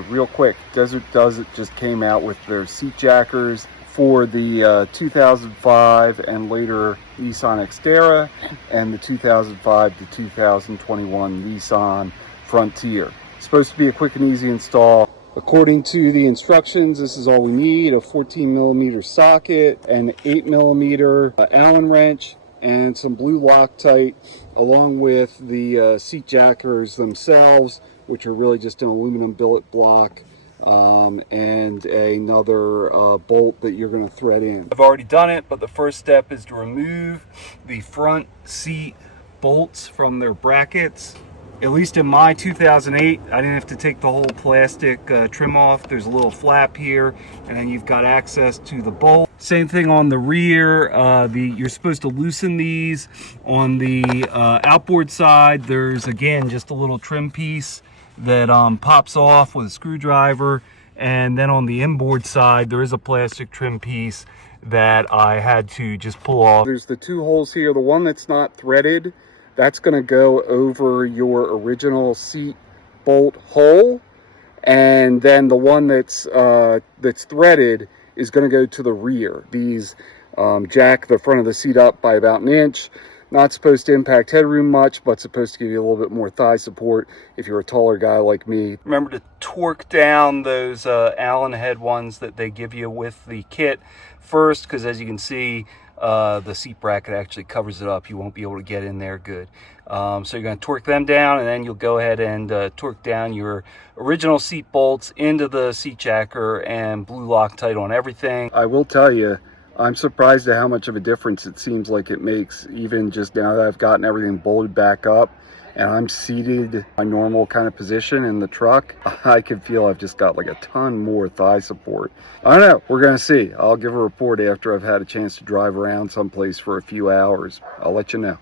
Real quick, Desert Does It just came out with their seat jackers for the 2005 and later Nissan Xterra and the 2005 to 2021 Nissan Frontier. It's supposed to be a quick and easy install. According to the instructions, this is all we need: a 14mm socket, an 8mm Allen wrench, and some blue Loctite, along with the seat jackers themselves, which are really just an aluminum billet block, and another bolt that you're going to thread in. I've already done it, but the first step is to remove the front seat bolts from their brackets. At least in my 2008, I didn't have to take the whole plastic trim off. There's a little flap here, and then you've got access to the bolt. Same thing on the rear. You're supposed to loosen these. On the outboard side, there's again just a little trim piece that pops off with a screwdriver, and then on the inboard side, there is a plastic trim piece that I had to just pull off. There's the two holes here. The one that's not threaded, that's going to go over your original seat bolt hole, and then the one that's threaded is going to go to the rear. These jack the front of the seat up by about an inch. Not supposed to impact headroom much, but supposed to give you a little bit more thigh support if you're a taller guy like me. Remember to torque down those Allen head ones that they give you with the kit first, because as you can see, the seat bracket actually covers it up. You won't be able to get in there good. So you're going to torque them down, and then you'll go ahead and torque down your original seat bolts into the seat jacker and blue Loctite on everything. I will tell you, I'm surprised at how much of a difference it seems like it makes, even just now that I've gotten everything bolted back up and I'm seated my normal kind of position in the truck. I can feel I've just got like a ton more thigh support. I don't know, we're gonna see. I'll give a report after I've had a chance to drive around someplace for a few hours. I'll let you know.